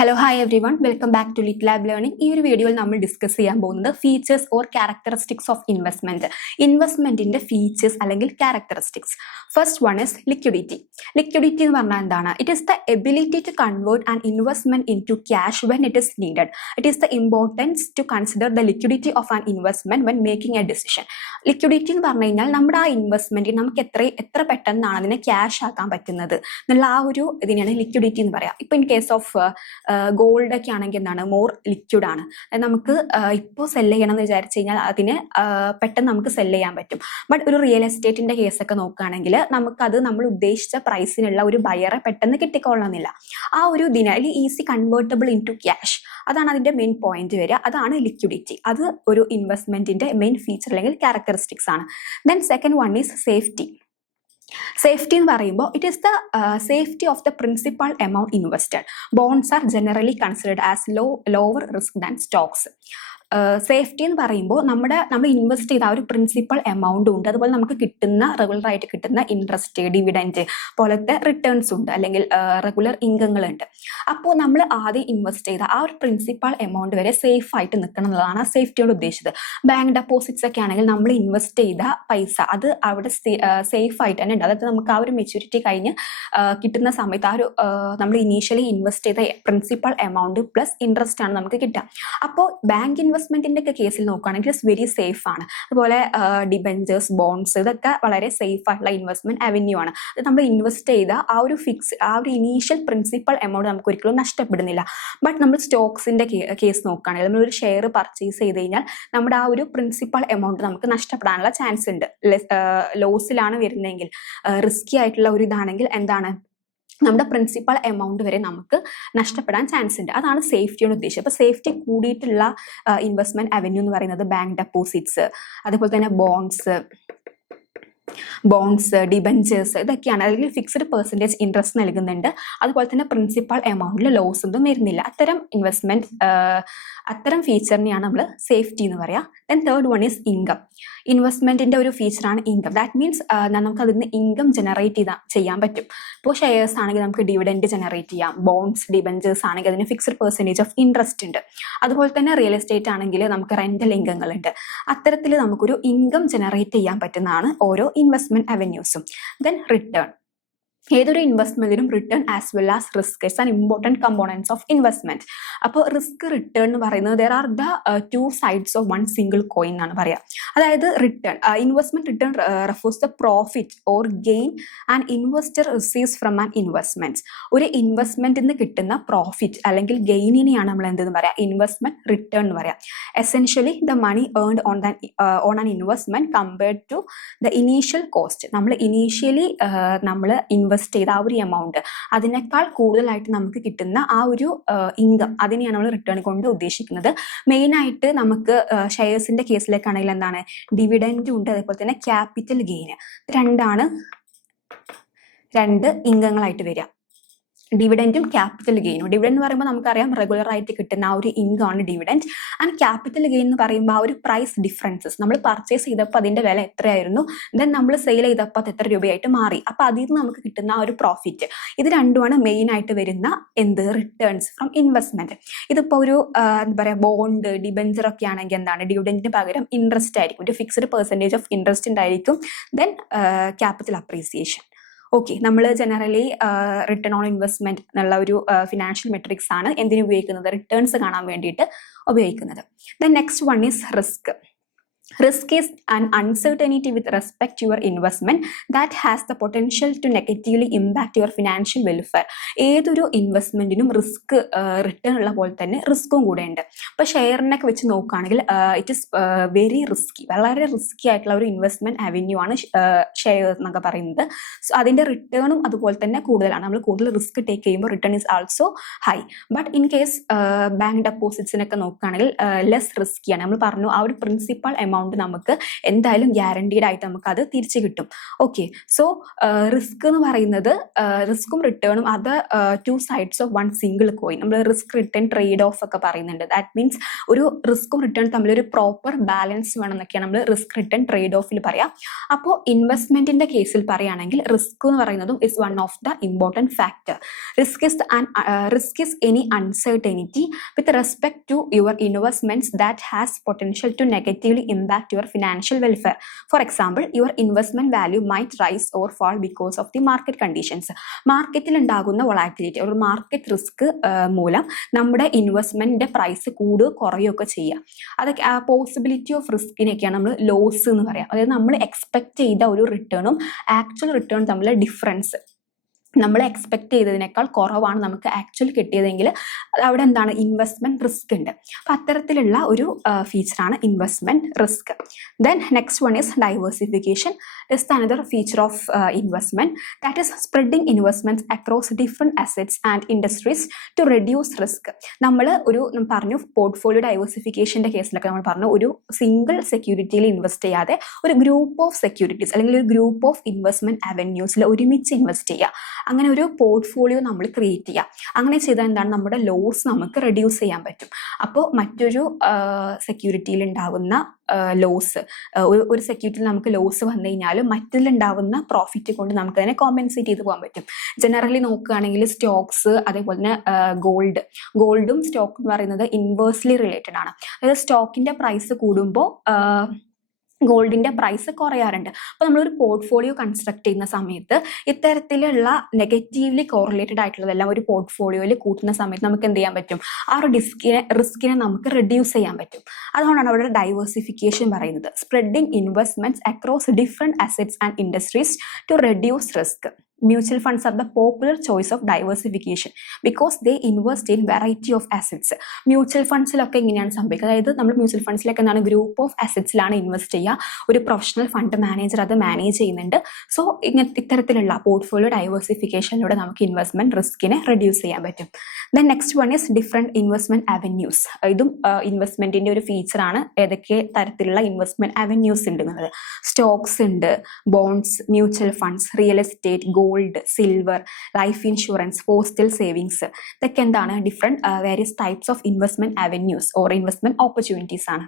Hello hi everyone welcome back to Lit Lab Learning. ഈ ഒരു വീഡിയോയിൽ നമ്മൾ ഡിസ്കസ് ചെയ്യാൻ പോകുന്നത് ഫീച്ചേഴ്സ് ഓർ ക്യാരക്ടറിസ്റ്റിക്സ് ഓഫ് ഇൻവെസ്റ്റ്മെന്റിന്റെ ഫീച്ചേഴ്സ് അല്ലെങ്കിൽ characteristics. First one is liquidity. Liquidity എന്ന് പറഞ്ഞാൽ എന്താണ്? It is the ability to convert an investment into cash when it is needed. It is the importance to consider the liquidity of an investment when making a decision. Liquidity എന്ന് പറഞ്ഞു കഴിഞ്ഞാൽ നമ്മുടെ ആ investment നമുക്ക് എത്ര പെട്ടെന്നാണ് അതിനെ cash ആക്കാൻ പറ്റുന്നത് എന്നുള്ള ആ ഒരു ഇതിനെയാണ് ലിക്വിഡിറ്റി എന്ന് പറയാം. ഇപ്പൊ ഇൻ കേസ് ഓഫ് ഗോൾഡ് ഒക്കെ ആണെങ്കിൽ എന്താണ്, മോർ ലിക്വിഡ് ആണ്. നമുക്ക് ഇപ്പോൾ സെല് ചെയ്യണം എന്ന് വിചാരിച്ചു കഴിഞ്ഞാൽ അതിന് പെട്ടെന്ന് നമുക്ക് സെല് ചെയ്യാൻ പറ്റും. ബട്ട് ഒരു റിയൽ എസ്റ്റേറ്റിന്റെ കേസൊക്കെ നോക്കുകയാണെങ്കിൽ നമുക്കത് നമ്മൾ ഉദ്ദേശിച്ച പ്രൈസിനുള്ള ഒരു ബയറെ പെട്ടെന്ന് കിട്ടിക്കൊള്ളണമെന്നില്ല. ആ ഒരു ഇതിനാൽ easy convertible into cash, അതാണ് അതിന്റെ മെയിൻ പോയിന്റ് വരിക. അതാണ് ലിക്വിഡിറ്റി. അത് ഒരു ഇൻവെസ്റ്റ്മെന്റിന്റെ മെയിൻ ഫീച്ചർ അല്ലെങ്കിൽ ക്യാരക്ടറിസ്റ്റിക്സ് ആണ്. Then second one is safety. Safety എന്ന് പറയുമ്പോൾ it is the safety of the principal amount invested. Bonds are generally considered as lower risk than stocks. Safety എന്ന് പറയുമ്പോൾ നമ്മൾ ഇൻവെസ്റ്റ് ചെയ്ത ആ ഒരു പ്രിൻസിപ്പൽ എമൗണ്ട് ഉണ്ട്, അതുപോലെ നമുക്ക് കിട്ടുന്ന റെഗുലർ ആയിട്ട് കിട്ടുന്ന ഇൻട്രസ്റ്റ്, ഡിവിഡൻറ്റ് പോലത്തെ റിട്ടേൺസ് ഉണ്ട്, അല്ലെങ്കിൽ റെഗുലർ ഇൻകങ്ങളുണ്ട്. അപ്പോൾ നമ്മൾ ആദ്യം ഇൻവെസ്റ്റ് ചെയ്ത ആ ഒരു പ്രിൻസിപ്പൽ എമൗണ്ട് വരെ സേഫ് ആയിട്ട് നിൽക്കണം എന്നുള്ളതാണ് സേഫ്റ്റിയോട് ഉദ്ദേശിച്ചത്. ബാങ്ക് ഡെപ്പോസിറ്റ്സ് ഒക്കെ ആണെങ്കിൽ നമ്മൾ ഇൻവെസ്റ്റ് ചെയ്ത പൈസ അത് അവിടെ സേഫ് ആയിട്ട് തന്നെ ഉണ്ട്. അതായത് നമുക്ക് ആ ഒരു മെച്യൂരിറ്റി കഴിഞ്ഞ് കിട്ടുന്ന സമയത്ത് ആ ഒരു നമ്മൾ ഇനീഷ്യലി ഇൻവെസ്റ്റ് ചെയ്ത പ്രിൻസിപ്പൽ എമൗണ്ട് പ്ലസ് ഇൻട്രസ്റ്റ് ആണ് നമുക്ക് കിട്ടുക. അപ്പോൾ ബാങ്ക് ഇൻവെസ്റ്റ്മെന്റിന്റെ ഒക്കെ കേസിൽ നോക്കുകയാണെങ്കിൽ ഇറ്റ്സ് വെരി സേഫ് ആണ്. അതുപോലെ ഡിബെഞ്ചേഴ്സ്, ബോണ്ട്സ്, ഇതൊക്കെ വളരെ സേഫ് ആയിട്ടുള്ള ഇൻവെസ്റ്റ്മെന്റ് അവന്യൂ ആണ്. അത് നമ്മൾ ഇൻവെസ്റ്റ് ചെയ്ത ആ ഒരു ഇനീഷ്യൽ പ്രിൻസിപ്പൽ എമൗണ്ട് നമുക്ക് ഒരിക്കലും നഷ്ടപ്പെടുന്നില്ല. ബട്ട് നമ്മൾ സ്റ്റോക്സിന്റെ കേസ് നോക്കുകയാണെങ്കിൽ നമ്മൾ ഒരു ഷെയർ പർച്ചേസ് ചെയ്ത് കഴിഞ്ഞാൽ നമ്മുടെ ആ ഒരു പ്രിൻസിപ്പൽ എമൗണ്ട് നമുക്ക് നഷ്ടപ്പെടാനുള്ള ചാൻസ് ഉണ്ട്. ലോസിലാണ് വരുന്നതെങ്കിൽ, റിസ്കി ആയിട്ടുള്ള ഒരു ഇതാണെങ്കിൽ എന്താണ്, നമ്മുടെ പ്രിൻസിപ്പൽ എമൗണ്ട് വരെ നമുക്ക് നഷ്ടപ്പെടാൻ ചാൻസ് ഉണ്ട്. അതാണ് സേഫ്റ്റിയോട് ഉദ്ദേശിച്ചത്. അപ്പോൾ സേഫ്റ്റി കൂടിയിട്ടുള്ള ഇൻവെസ്റ്റ്മെന്റ് അവന്യൂ എന്ന് പറയുന്നത് ബാങ്ക് ഡെപ്പോസിറ്റ്സ്, അതുപോലെ തന്നെ ബോണ്ട്സ്, ഡിബെഞ്ചേഴ്സ്, ഇതൊക്കെയാണ്. അല്ലെങ്കിൽ ഫിക്സ്ഡ് പെർസെൻറ്റേജ് ഇൻട്രസ്റ്റ് നൽകുന്നുണ്ട്. അതുപോലെ തന്നെ പ്രിൻസിപ്പൽ എമൗണ്ടിൽ ലോസ് ഒന്നും വരുന്നില്ല. അത്തരം ഫീച്ചറിനെയാണ് നമ്മൾ സേഫ്റ്റി എന്ന് പറയാം. Then third one is income. ഇൻവെസ്റ്റ്മെന്റിന്റെ ഒരു ഫീച്ചറാണ് ഇൻകം. ദാറ്റ് മീൻസ് നമുക്ക് അതിൽ നിന്ന് ഇൻകം ജനറേറ്റ് ചെയ്യാൻ പറ്റും. ഇപ്പോൾ ഷെയർസ് ആണെങ്കിൽ നമുക്ക് ഡിവിഡൻഡ് ജനറേറ്റ് ചെയ്യാം. ബോണ്ട്സ്, ഡിബെഞ്ചേഴ്സ് ആണെങ്കിൽ അതിന് ഫിക്സ്ഡ് പെർസെൻറ്റേജ് ഓഫ് ഇൻട്രസ്റ്റ് ഉണ്ട്. അതുപോലെ തന്നെ റിയൽ എസ്റ്റേറ്റ് ആണെങ്കിൽ നമുക്ക് റെന്റൽ ഇൻകങ്ങളുണ്ട്. അത്തരത്തിൽ നമുക്കൊരു ഇൻകം ജനറേറ്റ് ചെയ്യാൻ പറ്റുന്നതാണ് ഓരോ ഇൻവെസ്റ്റ്മെന്റ് അവന്യൂസും. Then return. ഏതൊരു ഇൻവെസ്റ്റ്മെന്റിനും return as well as risk is an important components of investment. അപ്പോൾ റിസ്ക്, റിട്ടേൺ എന്ന് പറയുന്നത് there are the two sides of one single coin എന്നാണ് പറയാം. അതായത് return, investment return refers the profit or gain an investor receives from an investment. ഒരു ഇൻവെസ്റ്റ്മെന്റിൽ നിന്ന് കിട്ടുന്ന പ്രോഫിറ്റ് അല്ലെങ്കിൽ ഗെയിനിനെയാണ് നമ്മൾ എന്തെന്ന് പറയാം, ഇൻവെസ്റ്റ്മെന്റ് റിട്ടേൺ എന്ന് പറയാം. Essentially the money earned on an investment compared to the initial cost. നമ്മൾ ഇനീഷ്യലി നമ്മൾ ഇൻവെസ്റ്റ് ചെയ്ത ആ ഒരു എമൗണ്ട് അതിനേക്കാൾ കൂടുതലായിട്ട് നമുക്ക് കിട്ടുന്ന ആ ഒരു ഇൻകം, അതിനെയാണ് നമ്മൾ റിട്ടേൺ കൊണ്ട് ഉദ്ദേശിക്കുന്നത്. മെയിൻ ആയിട്ട് നമുക്ക് ഷെയർസിന്റെ കേസിലേക്കാണെങ്കിൽ എന്താണ്, ഡിവിഡൻഡ് ഉണ്ട്, അതേപോലെ തന്നെ ക്യാപിറ്റൽ ഗെയിൻ. രണ്ട് ഇൻകങ്ങളായിട്ട് വരിക, ഡിവിഡൻറ്റും ക്യാപിറ്റൽ ഗെയിനും. ഡിവിഡൻഡ് എന്ന് പറയുമ്പോൾ നമുക്കറിയാം റെഗുലർ ആയിട്ട് കിട്ടുന്ന ആ ഒരു ഇൻകം ആണ് ഡിവിഡൻഡ്. ആൻഡ് ക്യാപിറ്റൽ ഗെയിൻ എന്ന് പറയുമ്പോൾ ആ ഒരു പ്രൈസ് ഡിഫറൻസസ്, നമ്മൾ പർച്ചേസ് ചെയ്തപ്പോൾ അതിന്റെ വില എത്രയായിരുന്നു, ദെൻ നമ്മൾ സെയിൽ ചെയ്തപ്പോൾ അത് എത്ര രൂപയായിട്ട് മാറി, അപ്പോൾ അതിൽ നിന്ന് നമുക്ക് കിട്ടുന്ന ആ ഒരു പ്രോഫിറ്റ്. ഇത് രണ്ടുമാണ് മെയിൻ ആയിട്ട് വരുന്ന റിട്ടേൺസ് ഫ്രം ഇൻവെസ്റ്റ്മെന്റ്. ഇതിപ്പോൾ ഒരു എന്താ പറയുക, ബോണ്ട്, ഡിബെഞ്ചർ ഒക്കെ ആണെങ്കിൽ എന്താണ്, ഡിവിഡൻറ്റിന് പകരം ഇൻട്രസ്റ്റ് ആയിരിക്കും, ഒരു ഫിക്സ്ഡ് പെർസെൻറ്റേജ് ഓഫ് ഇൻട്രസ്റ്റ് ഉണ്ടായിരിക്കും. Then capital appreciation. ഓക്കെ, നമ്മൾ ജനറലി റിട്ടേൺ ഓൺ ഇൻവെസ്റ്റ്മെന്റ് എന്നുള്ള ഒരു ഫിനാൻഷ്യൽ മെട്രിക്സ് ആണ് എന്തിനു ഉപയോഗിക്കുന്നത്, റിട്ടേൺസ് കാണാൻ വേണ്ടിയിട്ട് ഉപയോഗിക്കുന്നത്. Then next one is risk. Risk is an uncertainty with respect to your investment that has the potential to negatively impact your financial welfare. ഏതൊരു ഇൻവെസ്റ്റ്മെന്റിനും risk, return ഉള്ള പോലെ തന്നെ റിസ്ക്കും കൂടെ ഉണ്ട്. അപ്പോൾ ഷെയറിനൊക്കെ വെച്ച് നോക്കുകയാണെങ്കിൽ ഇറ്റ് ഇസ് വെരി റിസ്കി, വളരെ റിസ്കി ആയിട്ടുള്ള ഒരു ഇൻവെസ്റ്റ്മെന്റ് അവന്യൂ ആണ് ഷെയർ എന്നൊക്കെ പറയുന്നത്. സോ അതിന്റെ റിട്ടേണും അതുപോലെ തന്നെ കൂടുതലാണ്. നമ്മൾ കൂടുതൽ റിസ്ക് ടേക്ക് ചെയ്യുമ്പോൾ return is also high. But in case bank ഡെപ്പോസിറ്റ്സിനൊക്കെ നോക്കുകയാണെങ്കിൽ ലെസ് റിസ്കിയാണ്. നമ്മൾ പറഞ്ഞു ആ ഒരു പ്രിൻസിപ്പൽ എമൗണ്ട് എമൗണ്ട് നമുക്ക് എന്തായാലും ഗ്യാരണ്ടീഡ് ആയിട്ട് നമുക്ക് അത് തിരിച്ചു കിട്ടും. ഓക്കെ, സോ റിസ്ക് എന്ന് പറയുന്നത് റിസ്ക്കും റിട്ടേണും അത് to sides of one single coin. നമ്മൾ റിസ്ക് റിട്ടേൺ ട്രേഡ് ഓഫ് ഒക്കെ പറയുന്നുണ്ട്. ദാറ്റ് മീൻസ് ഒരു റിസ്ക്കും റിട്ടേൺ തമ്മിൽ ഒരു പ്രോപ്പർ ബാലൻസ് വേണം എന്നൊക്കെയാണ് നമ്മൾ റിസ്ക് റിട്ടേൺ ട്രേഡ് ഓഫിൽ പറയാം. അപ്പോൾ ഇൻവെസ്റ്റ്മെന്റിന്റെ കേസിൽ പറയുകയാണെങ്കിൽ റിസ്ക് എന്ന് പറയുന്നതും is one of the important factor. Risk is any uncertainty with respect to your investments that has potential to negatively impact your financial welfare. For example, your investment value might rise or fall because of the market conditions. മാർക്കറ്റിൽ ഉണ്ടാകുന്ന volatility ഒരു market risk മൂലം നമ്മുടെ ഇൻവെസ്റ്റ്മെന്റിന്റെ price കൂടുകയോ കുറയുകയൊക്കെ ചെയ്യുക. അതൊക്കെ possibility of റിസ്കിനെയൊക്കെയാണ് നമ്മൾ loss എന്ന് പറയാം. അതായത് നമ്മൾ എക്സ്പെക്ട് ചെയ്ത ഒരു റിട്ടേണും ആക്ച്വൽ റിട്ടേൺ തമ്മിലുള്ള ഡിഫറൻസ്. നമ്മൾ എക്സ്പെക്ട് ചെയ്തതിനേക്കാൾ കുറവാണ് നമുക്ക് ആക്ച്വലി കിട്ടിയതെങ്കിൽ അവിടെ എന്താണ് ഇൻവെസ്റ്റ്മെന്റ് റിസ്ക് ഉണ്ട്. അപ്പം അത്തരത്തിലുള്ള ഒരു ഫീച്ചറാണ് investment risk. Then next one is diversification. Is another feature of investment that is spreading investments across different assets and industries to reduce risk. നമ്മൾ പറഞ്ഞു പോർട്ട്ഫോളിയോ ഡൈവേഴ്സിഫിക്കേഷന്റെ കേസിലൊക്കെ നമ്മൾ പറഞ്ഞു ഒരു സിംഗിൾ സെക്യൂരിറ്റിയിൽ ഇൻവെസ്റ്റ് ചെയ്യാതെ ഒരു ഗ്രൂപ്പ് ഓഫ് സെക്യൂരിറ്റീസ് അല്ലെങ്കിൽ ഒരു ഗ്രൂപ്പ് ഓഫ് ഇൻവെസ്റ്റ്മെന്റ് അവന്യൂസിൽ ഒരുമിച്ച് ഇൻവെസ്റ്റ് ചെയ്യുക. അങ്ങനെ ഒരു പോർട്ട്ഫോളിയോ നമ്മൾ ക്രിയേറ്റ് ചെയ്യുക. അങ്ങനെ ചെയ്താൽ എന്താണ് നമ്മുടെ ലോസ് നമുക്ക് റെഡ്യൂസ് ചെയ്യാൻ പറ്റും. അപ്പോൾ മറ്റൊരു സെക്യൂരിറ്റിയിൽ ഉണ്ടാവുന്ന ലോസ് ഒരു സെക്യൂരിറ്റിയിൽ നമുക്ക് ലോസ് വന്നു കഴിഞ്ഞാൽ മറ്റിലുണ്ടാവുന്ന പ്രോഫിറ്റ് കൊണ്ട് നമുക്ക് അതിനെ കോമ്പൻസേറ്റ് ചെയ്ത് പോകാൻ പറ്റും. ജനറലി നോക്കുകയാണെങ്കിൽ സ്റ്റോക്സ് അതേപോലെ തന്നെ ഗോൾഡും സ്റ്റോക്ക് എന്ന് പറയുന്നത് ഇൻവേഴ്സ്ലി റിലേറ്റഡ് ആണ്. അതായത് സ്റ്റോക്കിന്റെ പ്രൈസ് കൂടുമ്പോൾ ഗോൾഡിന്റെ പ്രൈസ് കുറയാറുണ്ട്. അപ്പോൾ നമ്മളൊരു പോർട്ട്ഫോളിയോ കൺസ്ട്രക്ട് ചെയ്യുന്ന സമയത്ത് ഇത്തരത്തിലുള്ള നെഗറ്റീവ്ലി കോറിലേറ്റഡ് ആയിട്ടുള്ളതെല്ലാം ഒരു പോർട്ട്ഫോളിയോയിൽ കൂട്ടുന്ന സമയത്ത് നമുക്ക് എന്ത് ചെയ്യാൻ പറ്റും, ആ ഒരു റിസ്കിനെ നമുക്ക് റെഡ്യൂസ് ചെയ്യാൻ പറ്റും. അതുകൊണ്ടാണ് അവിടെ ഡൈവേഴ്സിഫിക്കേഷൻ പറയുന്നത്. Spreading investments across different assets and industries to reduce risk. Mutual funds are the popular choice of diversification because they invest in variety of assets. Mutual ഫണ്ട്സിലൊക്കെ ഇങ്ങനെയാണ് സംഭവിക്കുന്നത്. അതായത് നമ്മൾ മ്യൂച്വൽ ഫണ്ട്സിലൊക്കെ എന്താണ് ഗ്രൂപ്പ് ഓഫ് അസറ്റ്സിലാണ് ഇൻവെസ്റ്റ് ചെയ്യുക. ഒരു professional fund manager അത് manage ചെയ്യുന്നുണ്ട്. സോ ഇത്തരത്തിലുള്ള പോർട്ട്ഫോളിയോ ഡൈവേഴ്സിഫിക്കേഷനിലൂടെ നമുക്ക് ഇൻവെസ്റ്റ്മെന്റ് റിസ്കിനെ റെഡ്യൂസ് ചെയ്യാൻ പറ്റും. Then next one is different investment avenues. ഇതും ഇൻവെസ്റ്റ്മെന്റിന്റെ ഒരു ഫീച്ചറാണ്. ഏതൊക്കെ തരത്തിലുള്ള ഇൻവെസ്റ്റ്മെന്റ് അവന്യൂസ് ഉണ്ട് എന്നുള്ളത്. സ്റ്റോക്സ് ഉണ്ട്, bonds, mutual funds, real estate, gold, silver, life insurance, postal savings. ഇതൊക്കെ എന്താണ് different various types of investment avenues or investment opportunities ആണ്.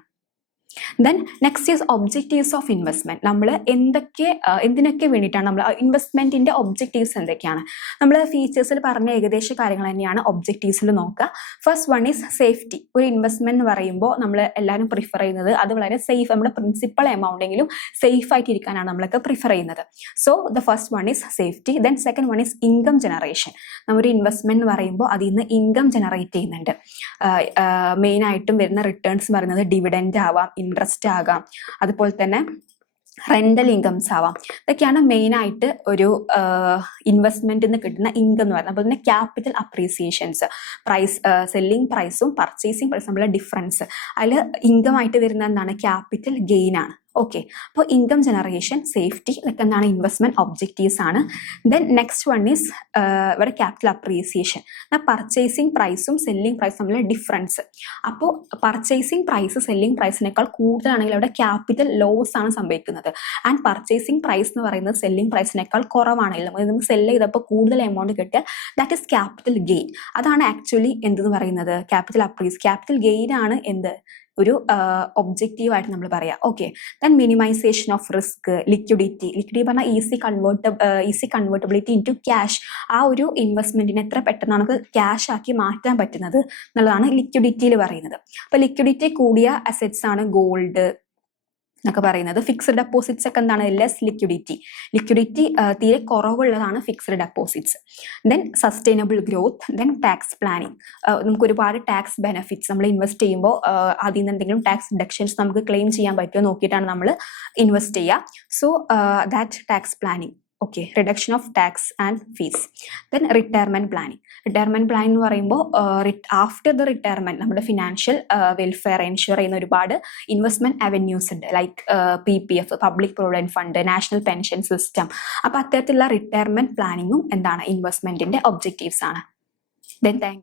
Then next is objectives of investment. നമ്മൾ എന്തിനൊക്കെ വേണ്ടിയിട്ടാണ് നമ്മൾ ഇൻവെസ്റ്റ്മെന്റിന്റെ ഒബ്ജക്റ്റീവ്സ് എന്തൊക്കെയാണ്? നമ്മൾ ഫീച്ചേഴ്സിൽ പറഞ്ഞ ഏകദേശ കാര്യങ്ങൾ തന്നെയാണ് ഒബ്ജക്റ്റീവ്സിൽ നോക്കുക. First one is safety. ഒരു ഇൻവെസ്റ്റ്മെന്റ് എന്ന് പറയുമ്പോൾ നമ്മൾ എല്ലാവരും പ്രിഫർ ചെയ്യുന്നത് അത് വളരെ സേഫ്, നമ്മുടെ പ്രിൻസിപ്പൽ എമൗണ്ടെങ്കിലും സേഫ് ആയിട്ട് ഇരിക്കാനാണ് നമ്മളൊക്കെ പ്രിഫർ ചെയ്യുന്നത്. So the first one is safety. Then second one is income generation. നമ്മളൊരു ഇൻവെസ്റ്റ്മെന്റ് എന്ന് പറയുമ്പോൾ അതിൽ നിന്ന് ഇൻകം ജനറേറ്റ് ചെയ്യുന്നുണ്ട്. മെയിൻ ആയിട്ടും വരുന്ന റിട്ടേൺസ് പറയുന്നത് ഡിവിഡൻഡ് ആവാം, ഇൻട്രസ്റ്റ് ആകാം, അതുപോലെ തന്നെ റെന്റൽ ഇൻകംസ് ആവാം. ഇതൊക്കെയാണ് മെയിൻ ആയിട്ട് ഒരു ഇൻവെസ്റ്റ്മെന്റിൽ നിന്ന് കിട്ടുന്ന ഇൻകം എന്ന് പറയുന്നത്. അതുപോലെ തന്നെ ക്യാപിറ്റൽ അപ്രീസിയേഷൻസ്, പ്രൈസ് സെല്ലിംഗ് പ്രൈസും പർച്ചേസിംഗ് പ്രൈസും തമ്മിലുള്ള ഡിഫറൻസ്. അതിൽ ഇൻകം ആയിട്ട് വരുന്ന എന്താണ് ക്യാപിറ്റൽ ഗെയിൻ ആണ്. ഓക്കെ, അപ്പോൾ ഇൻകം ജനറേഷൻ, സേഫ്റ്റി, ഇതൊക്കെ എന്താണ് ഇൻവെസ്റ്റ്മെന്റ് ഒബ്ജക്റ്റീവ്സ് ആണ്. ദെൻ നെക്സ്റ്റ് വൺ ഈസ് ഇവിടെ ക്യാപിറ്റൽ അപ്രീസിയേഷൻ. പർച്ചേസിംഗ് പ്രൈസും സെല്ലിംഗ് പ്രൈസും തമ്മിലുള്ള ഡിഫറൻസ്. അപ്പോൾ പർച്ചേസിംഗ് പ്രൈസ് സെല്ലിംഗ് പ്രൈസിനേക്കാൾ കൂടുതലാണെങ്കിൽ അവിടെ ക്യാപിറ്റൽ ലോസ് ആണ് സംഭവിക്കുന്നത്. ആൻഡ് പർച്ചേസിംഗ് പ്രൈസ് എന്ന് പറയുന്നത് സെല്ലിംഗ് പ്രൈസിനേക്കാൾ കുറവാണെങ്കിൽ നമുക്ക് സെല്ല് ചെയ്തപ്പോൾ കൂടുതൽ എമൗണ്ട് കിട്ടിയാൽ ദാറ്റ് ഈസ് ക്യാപിറ്റൽ ഗെയിൻ. അതാണ് ആക്ച്വലി എന്തെന്ന് പറയുന്നത് ക്യാപിറ്റൽ ഗെയിൻ ആണ് എന്ത് ഒരു ഒബ്ജക്റ്റീവ് ആയിട്ട് നമ്മൾ പറയാം. Okay, then minimisation of risk, liquidity പറഞ്ഞാൽ easy convertibility into cash. ആ ഒരു ഇൻവെസ്റ്റ്മെന്റിനെ എത്ര പെട്ടെന്ന് നമുക്ക് ക്യാഷ് ആക്കി മാറ്റാൻ പറ്റുന്നത് എന്നുള്ളതാണ് ലിക്വിഡിറ്റിയിൽ പറയുന്നത്. അപ്പൊ ലിക്വിഡിറ്റി കൂടിയ അസറ്റ്സ് ആണ് ഗോൾഡ് എന്നൊക്കെ പറയുന്നത്. ഫിക്സ്ഡ് ഡെപ്പോസിറ്റ്സ് ഒക്കെ എന്താണ് ലെസ് ലിക്വിഡിറ്റി തീരെ കുറവുള്ളതാണ് fixed deposits. Then sustainable growth, then tax planning. നമുക്ക് ഒരുപാട് ടാക്സ് ബെനിഫിറ്റ്സ് നമ്മൾ ഇൻവെസ്റ്റ് ചെയ്യുമ്പോൾ അതിൽ നിന്ന് എന്തെങ്കിലും ടാക്സ് ഡിഡക്ഷൻസ് നമുക്ക് ക്ലെയിം ചെയ്യാൻ പറ്റുമോ നോക്കിയിട്ടാണ് നമ്മൾ ഇൻവെസ്റ്റ് ചെയ്യുക. So that tax planning. Okay, reduction of tax and fees. Then retirement planning എന്ന് പറയുമ്പോൾ ആഫ്റ്റർ ദ റിട്ടയർമെന്റ് നമ്മുടെ ഫിനാൻഷ്യൽ വെൽഫെയർ എൻഷുർ ചെയ്യുന്ന ഒരുപാട് ഇൻവെസ്റ്റ്മെന്റ് അവന്യൂസ് ഉണ്ട്. Like PPF, public provident fund, national pension system. അപ്പൊ അത്തരത്തിലുള്ള റിട്ടയർമെന്റ് പ്ലാനിങ്ങും എന്താണ് ഇൻവെസ്റ്റ്മെന്റിന്റെ ഒബ്ജക്റ്റീവ്സ് ആണ്. Then thank